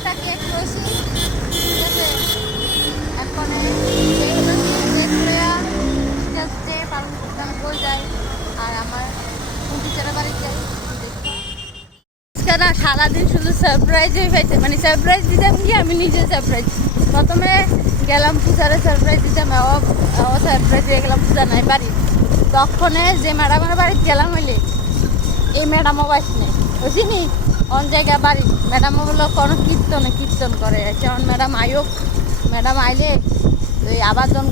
একটা কেক করেছি, ঠিক আছে। এখন এই হলো কেক লইয়া ডে পালন করতাম কই যায়, আর আমার টিচারের বাড়ি যাই। না সারাদিন শুধু সারপ্রাইজই পাইছে, মানে সারপ্রাইজ দিতাম কি আমি নিজে সারপ্রাইজ। প্রথমে গেলাম পূজারে সারপ্রাইজ দিতাম, ও সারপ্রাইজ দিয়ে গেলাম পূজা নাই বাড়ি। তখনে যে ম্যাডামের বাড়িতে গেলাম হইলে এই ম্যাডামও বাস নেই, বুঝিনি অন জায়গা বাড়ি। ম্যাডামও বললো কোনো কীর্তন করে যেমন ম্যাডাম আয়োগ, ম্যাডাম আইলে ওই আবার যখন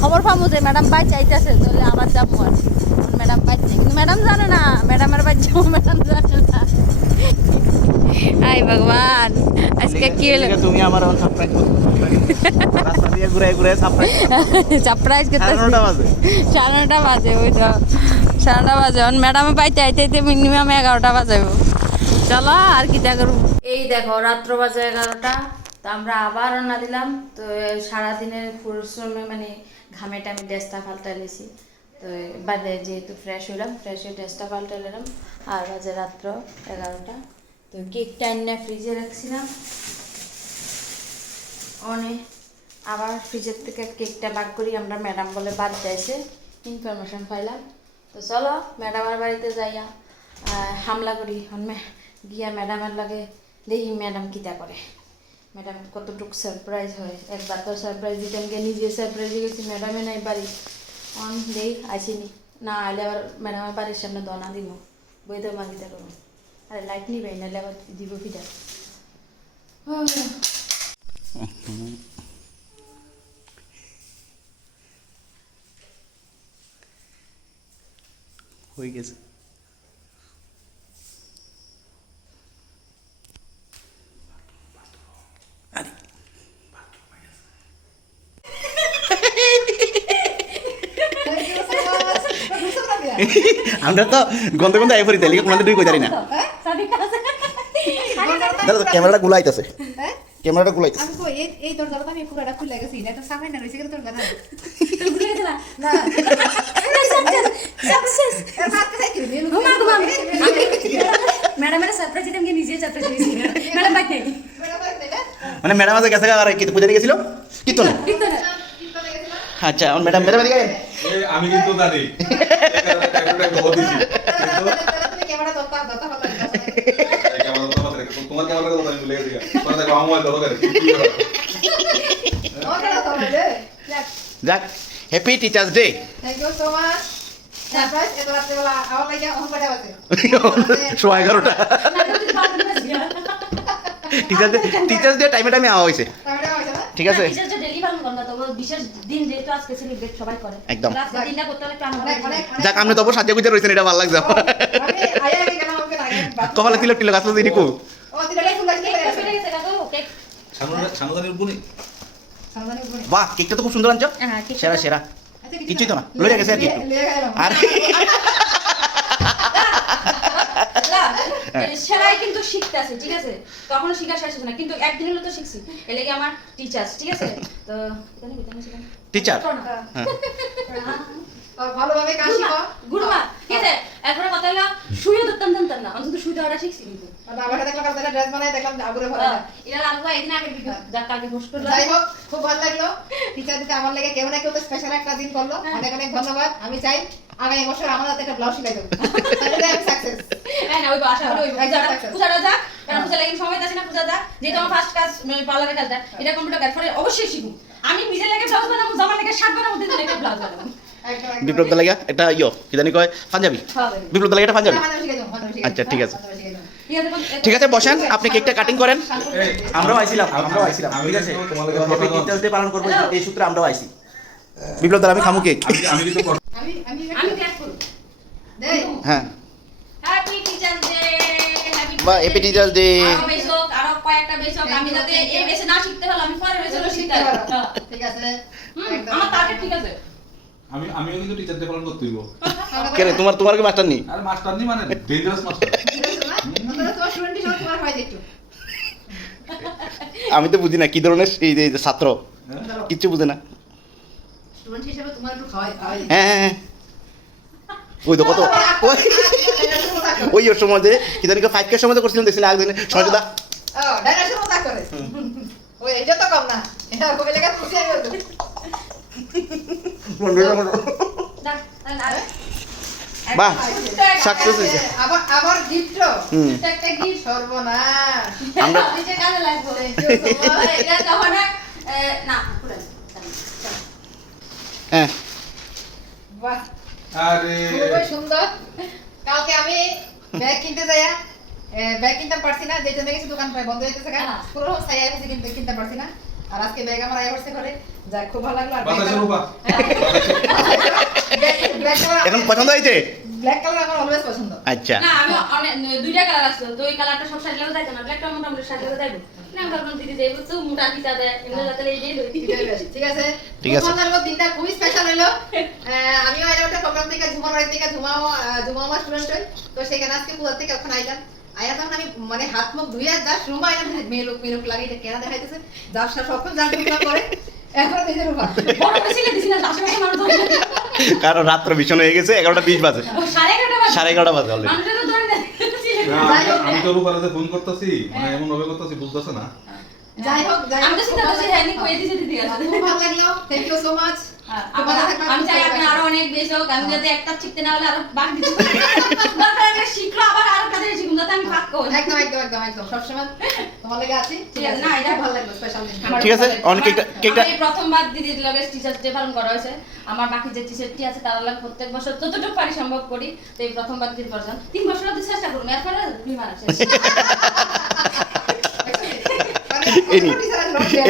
খবর পাবো যে ম্যাডাম বাই চাইতেছে তাহলে আবার যাবো। আর ম্যাডাম বাই নেই, কিন্তু ম্যাডাম জানে না ম্যাডামের বাড়ি যাবো, ম্যাডাম জানে না। আই ভগবান, আজকে কি হলো? তুমি আমার সারপ্রাইজ করতে রাস্তা দিয়ে ঘুরে ঘুরে সারপ্রাইজ করতে 9:30 বাজে। 9:30 বাজে, ওই তো 9:30 বাজে। ম্যাডামে পাইতে আইতে আইতে মিনিমাম 11টা বাজাবো। চলো আর কি করব। এই দেখো রাত্র বাজে 11টা, তো আমরা আবার রান্না দিলাম। তো সারাদিনের পরিশ্রমে মানে ঘামেটা আমি ড্রেসটা পাল্টাইলেছি। তো বাদে যেহেতু ফ্রেশ হইলাম, ফ্রেশ হয়ে ড্রেসটা পাল্টাইলাম। আর বাজে রাত্র 11টা। তো কেকটা এনে ফ্রিজে রাখছিলাম অনেক, আবার ফ্রিজের থেকে কেকটা বার করি। আমরা ম্যাডাম বলে বাদ যাইছে, ইনফরমেশন পাইলাম। তো চলো ম্যাডামের বাড়িতে যাইয়া হামলা করি। গিয়া ম্যাডামের লাগে দেখি ম্যাডাম কীটা করে, ম্যাডাম কতটুকু সারপ্রাইজ হয়। একবার তো সারপ্রাইজ দিতাম গিয়ে নিজে সারপ্রাইজ গেছি, ম্যাডামে নাই বাড়ি। অন দেই আসিনি, না আইলে আবার ম্যাডামের বাড়ির সামনে দনা দিব, বই তো মাগিতে করবো। আরে লাইট নিবে নাহলে আবার দিব ফিটা। হয়ে গেছে। আমরা তো গন্ধে গন্ধে আই পড়ি তাই কোন দুই কই জানি না। দাদা ক্যামেরাটা গুলাইতাছে, ক্যামেরাটা গুলাইতাছে। আমি কই এই দরজাটা আমি পুরোটা খুলে গেছি, এটা সামনে না রইছে তোর গানা তুই ভুলে গেছিলা না সাকসেস। এর হাত কাছে কি দিন ম্যাডামের সারপ্রাইজ দিতাম গিয়ে নিজে সারপ্রাইজ দিয়েছি। ম্যাডাম বাইক নেই, মানে ম্যাডাম আছে গেছে আর কি পূজা গেছিল কীর্তন। আচ্ছা আমার ম্যাডাম ম্যাডাম এদিকে আইন। আমি কিন্তু জানি ক্যামেরা দত্তা দত্তা কথা তোমার ক্যামেরা কথা আমি ভুলে গেছি। তোমার দেখো আমার কথা করে ওকে তো বলে যাক happy teachers day. Thank you so much. Surprise এত রাতে বেলা আমার লাগি অন কটা বাজে 11:30 টিচার্স ডে টাইমে টাইমে আওয়া হইছে, তাহলে হইছে না ঠিক আছে। টিচার্স ডে ডেলি পালন করবা, তবে বিশেষ দিন যেহেতু আজকে সেলিব্রেট সবাই করে একদম। আজকে দিনটা করতে হলে একটু আনন্দ অনেক লাগে। অনেক যাক আপনি তো অবশ্য সাজে গুজে রইছেন, এটা ভালো লাগছে। আমি আয়া আগে কেন আমাকে লাগে কপালে তিলক টিলক আসলে দিদি কো ও তিলে ফুল লাগছে কেক ফেটে গেছে কাকু, কেক সামনে উঠবনি। সামনে উপরে বাহ কেকটা তো খুব সুন্দর আনছো, হ্যাঁ কেক সেরা সেরা। কিছুই তো না, লইয়া গেছে আর কি একটু। আর সেরাই কিন্তু শিখতে আছে, ঠিক আছে। তখনও শিখা শেষ হচ্ছে না, কিন্তু একদিন হলো তো শিখছি। এর লাগে আমার টিচার্স, ঠিক আছে। তো টিচার ভালোভাবে কাজ শিখো। গুরুমা, ঠিক আছে। এরপরে কথা হলো শুয়ে ধরতাম জানতাম না, অন্তত শুয়ে ধরাটা শিখছি কিন্তু। বাবাকে দেখলাম কালকে ড্রেস বানাই দেখলাম আগুরে ভরা না। এটা লাগবা একদিন আগে ভিডিও যা কালকে পোস্ট করলাম। যাই হোক খুব ভালো লাগলো টিচার দিতে আমার লাগে কেউ না কেউ তো স্পেশাল একটা দিন করলো। অনেক অনেক ধন্যবাদ। আমি চাই আগামী বছর আমার হাতে একটা ব্লাউজ শিখাই দেবো, তাহলে আমি সাকসেস। হ্যাঁ না, ওই আশা করি ওই পূজাটা যাক, কারণ পূজা লাগি সময় আছে না, পূজা যাক। যেহেতু আমার ফার্স্ট কাজ পার্লারের কাজটা, এটা কম্পিউটার কাজ পরে অবশ্যই শিখুন। আমি নিজের লাগে ব্লাউজ বানাবো, জামার লাগে শার্ট বানাবো, দিন লাগে ব্লাউজ বানাবো। বিপ্লব দা লাগা একটা কি জানি কয় পাঞ্জাবি, বিপ্লব দা লাগা একটা পাঞ্জাবি। আচ্ছা ঠিক আছে ঠিক আছে, বসেন আপনি কেকটা কাটিং করেন। আমরাও আইছিলাম ঠিক আছে, হ্যাপি টিচার্স ডে পালন করবো এই সূত্রে আমরাও আইছি। বিপ্লব দা আমি খামু কেক। আমি কিন্তু আমি ক্লাস করব। দেই হ্যাঁ হ্যাপি টিচার্স ডে, বা হ্যাপি টিচার্স ডে। আরো বেশক, আরো কয়েকটা বেশক। আমি যাতে এই বেশে না শিখতে হলো, আমি পরে বেশে শিখতে পারবো। ঠিক আছে আমার টার্গেট ঠিক আছে। আমিও কিন্তু টিচার ডে পালন করতে হইব। কেন তোমার কি মাস্টার নেই? আরে মাস্টার নি মানে ডেঞ্জারাস মাস্টার। তোমার স্টুডেন্ট হিসেবে তোমার হয় দেখো। আমি তো বুঝি না কি ধরনের এই যে ছাত্র, কিচ্ছু বুঝে না। স্টুডেন্ট হিসেবে তোমার একটু খাওয়াই খাওয়াই। হ্যাঁ হ্যাঁ ওই তো কত ওই ওর সময় যে কি জানি 5 কে সময় করছিলাম দেখছিলাম একদিন সহজদা ডাইনোসর মজা করে ওই এটা তো কম না এটা কবে লাগা খুশি হয়ে গেল বাহ, success হয়েছে। আবার গিফট হুম। একটা গিফট সর্বনাশ আমরা নিচে কাজে লাগবো এটা তখন না পুরো হ্যাঁ বাহ আরে খুবই সুন্দর কালকে আমি ব্যাগ কিনতে যাইয়া ব্যাগ কিনতে পারছি না যেটা দেখেছি দোকান প্রায় বন্ধ হয়ে গেছে পুরো সাই আমি কিনতে পারছি না আর আজকে ব্যাগ আমার আয় করছে করে যাক খুব ভালো লাগলো আর বাতাসের রূপা এখন পছন্দ হয়েছে? ব্ল্যাক কালার আমার অলওয়েজ পছন্দ আচ্ছা না আমি অনেক দুইটা কালার আছে তো ওই কালারটা সব সাইডে যাইতো না ব্ল্যাকটা মোটামুটি সাইডে যাইবো না আমি ভাবলাম দিদি যাইবো তো মোটা দিতে হবে এমনি যাতে এইটাই লই ঠিক আছে ঠিক আছে। খুব ভালো লাগলো দিনটা খুবই স্পেশাল হলো আমিও আইলাম একটা প্রোগ্রাম থেকে ঝুমার বাড়ি থেকে ঝুমাও আমার স্টুডেন্ট হই তো সেখানে আজকে পূজা থেকে ওখানে আইলাম আয়া তখন আমি মানে হাত মুখ ধুইয়া জাস্ট রুমে আইলাম মেয়ে লোক লাগে এটা কেনা দেখাইতেছে যার সব জান করে এখন নিজের রূপা বড় বেশি দিছি না আশেপাশে মানুষ ধরে না কারণ রাত্র ভীষণ হয়ে গেছে 11:20 বাজে 11:30 বাজে 11:30 বাজে অলরেডি মানুষের তো ধরে না আমি তো রূপারাতে ফোন করতেছি মানে এমন ভাবে করতেছি বুঝতেছে না যাই হোক আমি তো চিন্তা করছি হ্যাঁ নি কইয়ে দিছি দিদি আছে খুব ভালো লাগলো থ্যাংক ইউ সো মাচ আমি চাই আপনি আরো অনেক বেশি হোক আমি যাতে একটা শিখতে না হলে আরো বাকি দিতে দরকার একটা শিখলো আবার আরো কাজে শিখুন যাতে আমি ফাঁক করি একদম সবসময় তোমার লাগে আছি ঠিক আছে, না, এটা ভালো লাগলো স্পেশাল দিন ঠিক আছে অনেক কেকটা আমার এই প্রথমবার দিদির লগে টিচার্স ডে পালন করা হয়েছে আমার বাকি যে টিচারটি আছে তারা লাগে প্রত্যেক বছর যতটুকু পারি সম্ভব করি তো এই প্রথমবার দিদির পারছেন 3 বছর অবধি চেষ্টা করুন এরপরে দুই মাস শেষ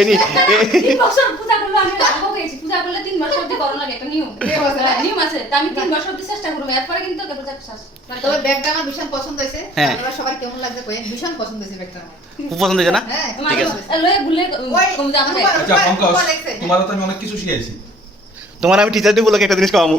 এনি 3 বছর পূজা করলে আমি আগে গেছি পূজা করলে 3 বছর অবধি করণ লাগে একটা নিয়ম নিয়ম আছে তো আমি 3 বছর অবধি চেষ্টা করব এরপরে কিন্তু পূজা শেষ তবে ব্যাগটা আমার ভীষণ পছন্দ হয়েছে হ্যাঁ। আপনারা সবার কেমন লাগছে কইেন ভীষণ পছন্দ হয়েছে ব্যাগটা আমার খুব পছন্দ হয়েছে না? হ্যাঁ ঠিক আছে। লয়ে বুলে ওই, কম যাবে তোমার- আচ্ছা পঙ্কজ তোমার লাগছে। তোমার তো আমি অনেক কিছু শিখাইছি তোমার আমি টিচার ডে বলে একটা জিনিস খাওয়াবো